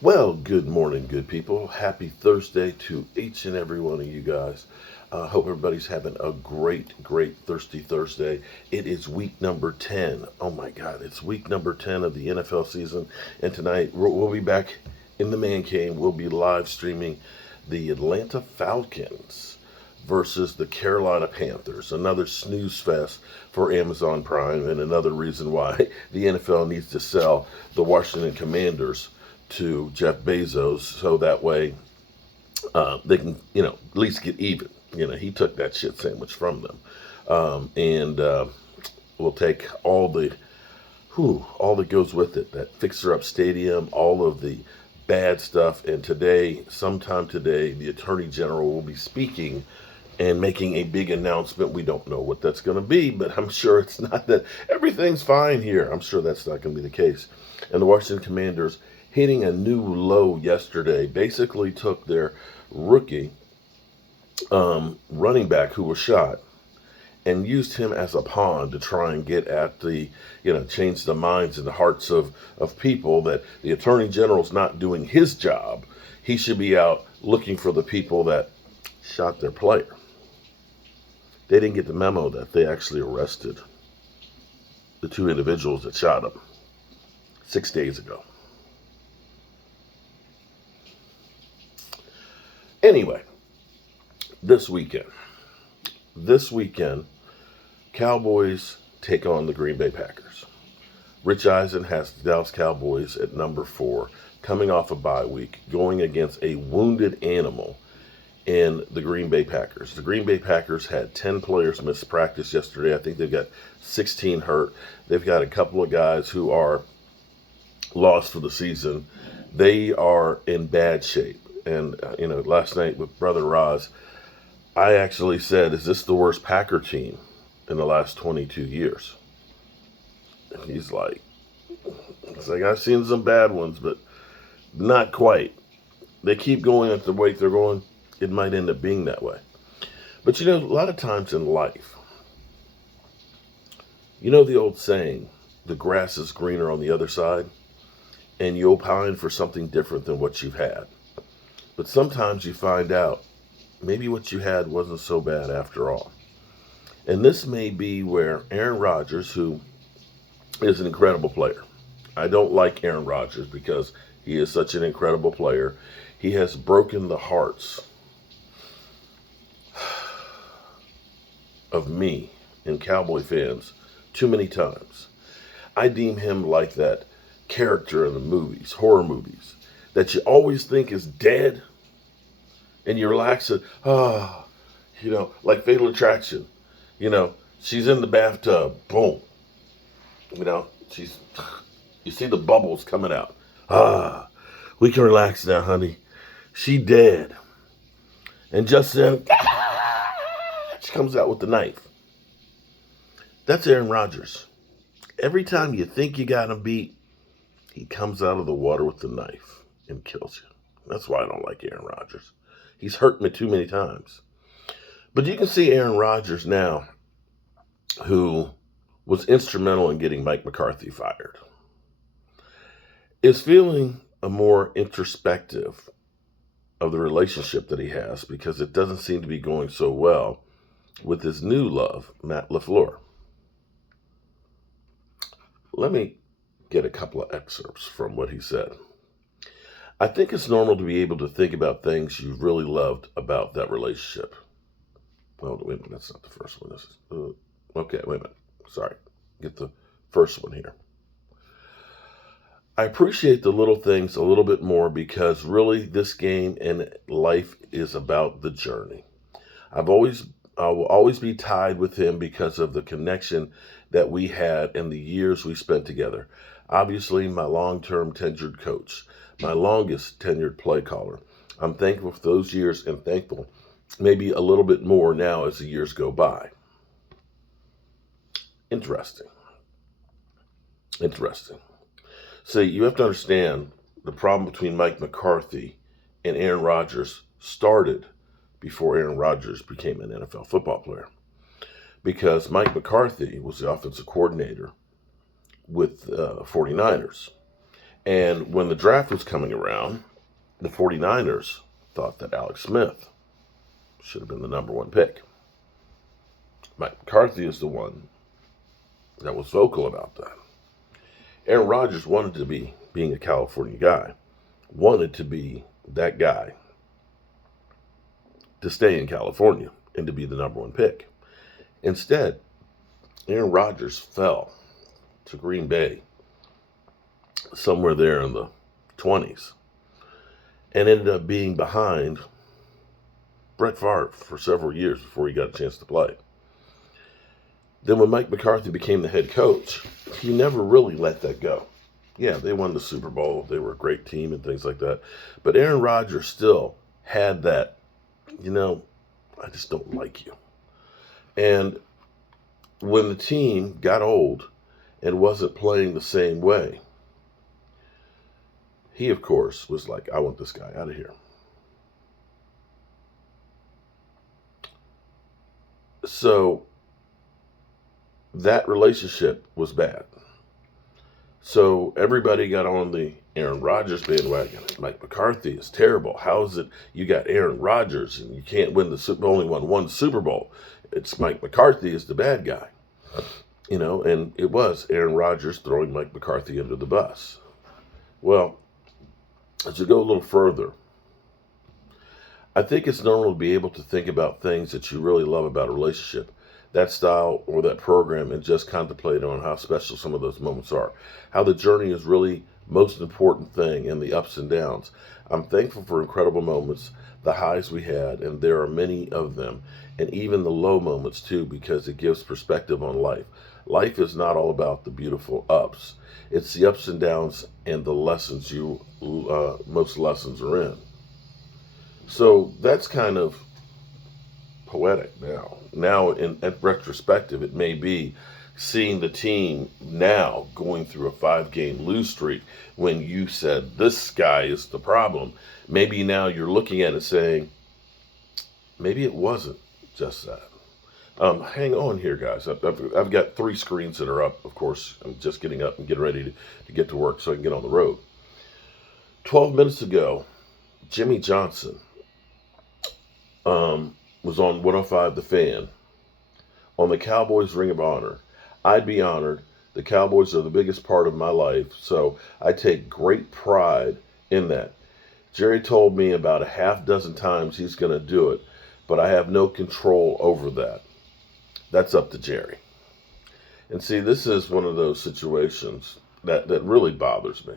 Well, good morning, good people. Happy Thursday to each and every one of you guys. Hope everybody's having a great Thirsty Thursday. It is week number 10. Oh my God, it's week number 10 of the NFL season. And tonight we'll be back in the man cave. We'll be live streaming the Atlanta Falcons versus the Carolina Panthers. Another snooze fest for Amazon Prime, and another reason why the NFL needs to sell the Washington Commanders to Jeff Bezos, so that way they can, at least get even. He took that shit sandwich from them, and we'll take all that goes with it, that fixer-up stadium, all of the bad stuff. And sometime today, the Attorney General will be speaking and making a big announcement. We don't know what that's going to be, but I'm sure it's not that everything's fine here. I'm sure that's not going to be the case. And the Washington Commanders, hitting a new low yesterday, basically took their rookie running back who was shot and used him as a pawn to try and get at change the minds and the hearts of people that the Attorney General's not doing his job. He should be out looking for the people that shot their player. They didn't get the memo that they actually arrested the two individuals that shot him 6 days ago. Anyway, this weekend, Cowboys take on the Green Bay Packers. Rich Eisen has the Dallas Cowboys at number 4, coming off a bye week, going against a wounded animal in the Green Bay Packers. The Green Bay Packers had 10 players miss practice yesterday. I think they've got 16 hurt. They've got a couple of guys who are lost for the season. They are in bad shape. And, last night with Brother Roz, I actually said, is this the worst Packer team in the last 22 years? And he's like, I've seen some bad ones, but not quite. They keep going at the rate they're going, it might end up being that way. But a lot of times in life, the old saying, the grass is greener on the other side, and you opine for something different than what you've had. But sometimes you find out maybe what you had wasn't so bad after all. And this may be where Aaron Rodgers, who is an incredible player. I don't like Aaron Rodgers because he is such an incredible player. He has broken the hearts of me and Cowboy fans too many times. I deem him like that character in the movies, horror movies, that you always think is dead, and you relax it, like Fatal Attraction. She's in the bathtub, boom. You see the bubbles coming out. We can relax now, honey. She dead. And just then, she comes out with the knife. That's Aaron Rodgers. Every time you think you got him beat, he comes out of the water with the knife and kills you. That's why I don't like Aaron Rodgers. He's hurt me too many times. But you can see Aaron Rodgers now, who was instrumental in getting Mike McCarthy fired, is feeling a more introspective of the relationship that he has, because it doesn't seem to be going so well with his new love, Matt LaFleur. Let me get a couple of excerpts from what he said. I think it's normal to be able to think about things you really loved about that relationship. Oh, wait a minute, that's not the first one. This is, okay, wait a minute. Sorry. Get the first one here. I appreciate the little things a little bit more, because really this game and life is about the journey. I will always be tied with him because of the connection that we had and the years we spent together. Obviously, my long-term tenured coach, my longest tenured play caller. I'm thankful for those years, and thankful maybe a little bit more now as the years go by. Interesting. See, you have to understand the problem between Mike McCarthy and Aaron Rodgers started before Aaron Rodgers became an NFL football player. Because Mike McCarthy was the offensive coordinator with 49ers. And when the draft was coming around, the 49ers thought that Alex Smith should have been the number one pick. Mike McCarthy is the one that was vocal about that. Aaron Rodgers wanted to be, being a California guy, wanted to be that guy to stay in California and to be the number one pick. Instead, Aaron Rodgers fell to Green Bay somewhere there in the 20s and ended up being behind Brett Favre for several years before he got a chance to play. Then when Mike McCarthy became the head coach, he never really let that go. Yeah, they won the Super Bowl. They were a great team and things like that. But Aaron Rodgers still had that, I just don't like you. And when the team got old and wasn't playing the same way, he, of course, was like, I want this guy out of here. So that relationship was bad. So everybody got on the Aaron Rodgers bandwagon. Mike McCarthy is terrible. How is it you got Aaron Rodgers and you can't win the Super Bowl, only won one Super Bowl? It's Mike McCarthy is the bad guy. And it was Aaron Rodgers throwing Mike McCarthy under the bus. Well, as you go a little further, I think it's normal to be able to think about things that you really love about a relationship, that style or that program, and just contemplate on how special some of those moments are, how the journey is really most important thing and the ups and downs. I'm thankful for incredible moments, the highs we had, and there are many of them, and even the low moments too, because it gives perspective on life. Life is not all about the beautiful ups. It's the ups and downs and the lessons most lessons are in. So that's kind of poetic now. Now, at retrospective, it may be seeing the team now going through a 5-game lose streak when you said this guy is the problem. Maybe now you're looking at it saying, maybe it wasn't just that. Hang on here, guys. I've got 3 screens that are up. Of course, I'm just getting up and getting ready to get to work so I can get on the road. 12 minutes ago, Jimmy Johnson was on 105 The Fan on the Cowboys Ring of Honor. I'd be honored. The Cowboys are the biggest part of my life, so I take great pride in that. Jerry told me about a half dozen times he's going to do it, but I have no control over that. That's up to Jerry. And see, this is one of those situations that really bothers me.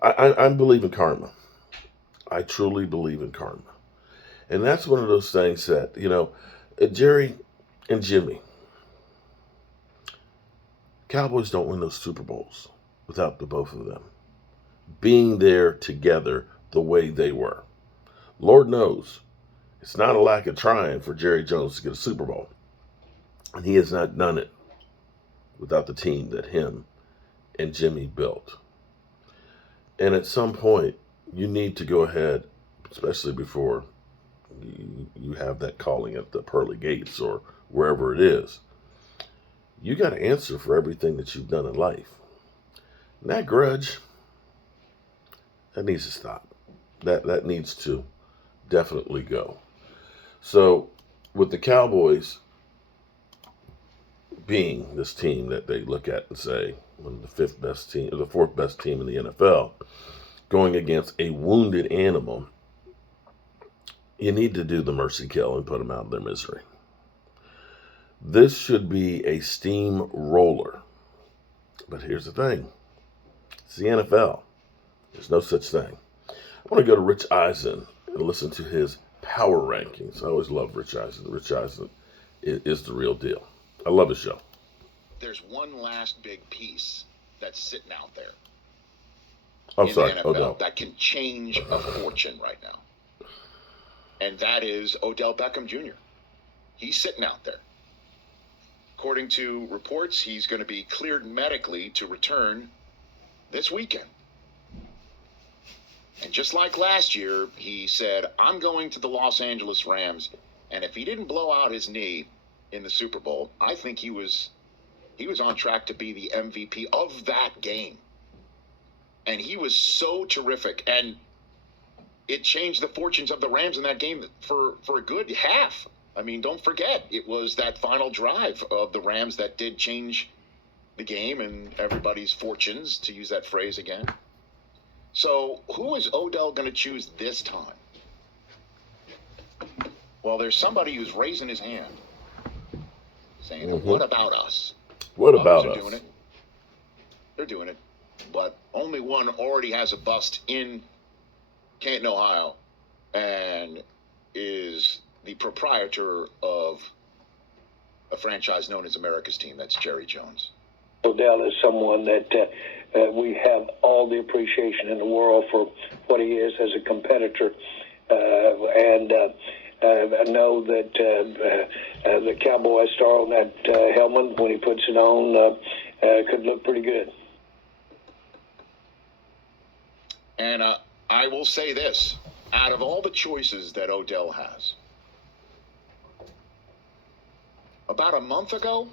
I believe in karma. I truly believe in karma. And that's one of those things that, Jerry and Jimmy, Cowboys don't win those Super Bowls without the both of them being there together the way they were. Lord knows, it's not a lack of trying for Jerry Jones to get a Super Bowl. And he has not done it without the team that him and Jimmy built. And at some point, you need to go ahead, especially before you have that calling at the pearly gates or wherever it is. You got to answer for everything that you've done in life. And that grudge, that needs to stop. That needs to definitely go. So with the Cowboys being this team that they look at and say, one of the 5th best team, or the 4th best team in the NFL, going against a wounded animal, you need to do the mercy kill and put them out of their misery. This should be a steamroller. But here's the thing. It's the NFL. There's no such thing. I want to go to Rich Eisen and listen to his power rankings. I always love Rich Eisen. Rich Eisen is the real deal. I love his show. There's one last big piece that's sitting out there. I'm sorry, NFL Odell. That can change a fortune right now. And that is Odell Beckham Jr. He's sitting out there. According to reports, he's going to be cleared medically to return this weekend. And just like last year, he said, I'm going to the Los Angeles Rams, and if he didn't blow out his knee, in the Super Bowl. I think he was on track to be the MVP of that game. And he was so terrific. And it changed the fortunes of the Rams in that game for a good half. I mean, don't forget, it was that final drive of the Rams that did change the game and everybody's fortunes, to use that phrase again. So who is Odell going to choose this time? Well, there's somebody who's raising his hand, saying, what about us? What about Others us? are doing it. They're doing it. But only one already has a bust in Canton, Ohio, and is the proprietor of a franchise known as America's Team. That's Jerry Jones. Odell is someone that we have all the appreciation in the world for what he is as a competitor. And I know that the Cowboy star on that helmet, when he puts it on, could look pretty good. And I will say this. Out of all the choices that Odell has, about a month ago,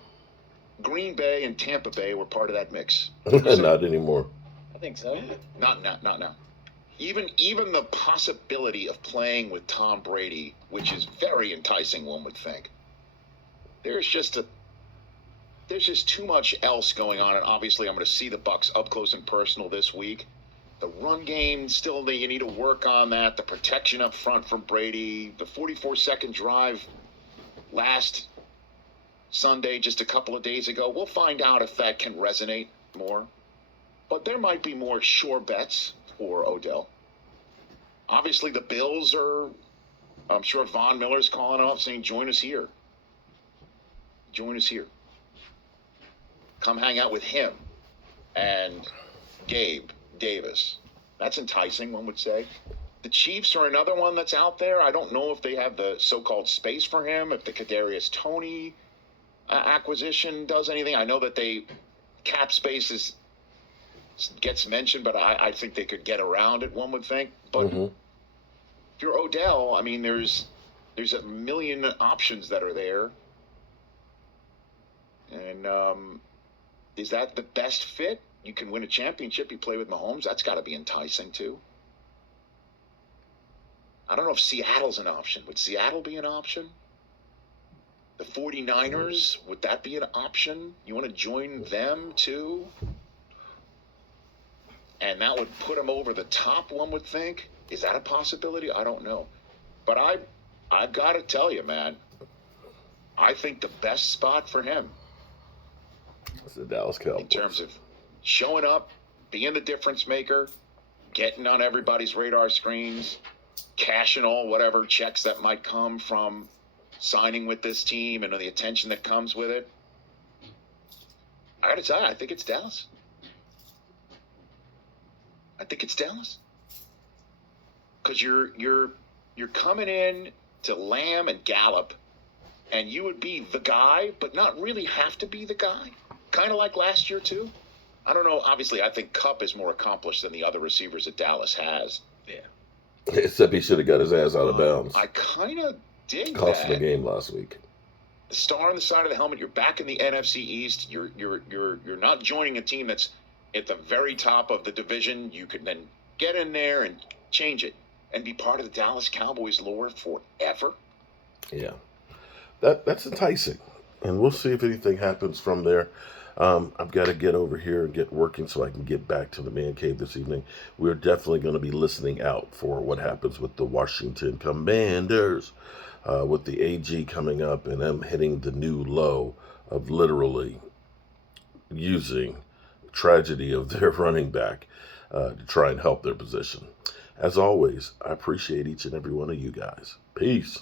Green Bay and Tampa Bay were part of that mix. Not anymore. I think so. Not now. Even the possibility of playing with Tom Brady, which is very enticing, one would think. There's just too much else going on, and obviously I'm going to see the Bucs up close and personal this week. The run game, still you need to work on that. The protection up front from Brady. The 44-second drive last Sunday, just a couple of days ago. We'll find out if that can resonate more. But there might be more sure bets for Odell. Obviously, the Bills are, I'm sure Von Miller's calling up saying, join us here. Join us here. Come hang out with him and Gabe Davis. That's enticing, one would say. The Chiefs are another one that's out there. I don't know if they have the so-called space for him, if the Kadarius Toney acquisition does anything. I know that cap space gets mentioned, but I think they could get around it, one would think. But if you're Odell, I mean, there's a million options that are there. And is that the best fit? You can win a championship. You play with Mahomes. That's got to be enticing, too. I don't know if Seattle's an option. Would Seattle be an option? The 49ers, would that be an option? You want to join them, too? And that would put him over the top, one would think. Is that a possibility? I don't know. But I've got to tell you, man, I think the best spot for him, it's the Dallas Cowboys. in terms of showing up, being the difference maker, getting on everybody's radar screens, cashing all whatever checks that might come from signing with this team and the attention that comes with it. I got to tell you, I think it's Dallas. Because you're coming in to Lamb and Gallup, and you would be the guy, but not really have to be the guy. Kind of like last year, too. I don't know. Obviously, I think Kupp is more accomplished than the other receivers that Dallas has. Yeah. Except he should have got his ass out of bounds. I kind of dig Cost that. him the game last week. The star on the side of the helmet. You're back in the NFC East. You're not joining a team that's at the very top of the division. You could then get in there and change it and be part of the Dallas Cowboys lore forever. Yeah, that's enticing, and we'll see if anything happens from there. I've got to get over here and get working so I can get back to the man cave this evening. We're definitely going to be listening out for what happens with the Washington Commanders, with the AG coming up and them hitting the new low of literally using tragedy of their running back to try and help their position. As always, I appreciate each and every one of you guys. Peace.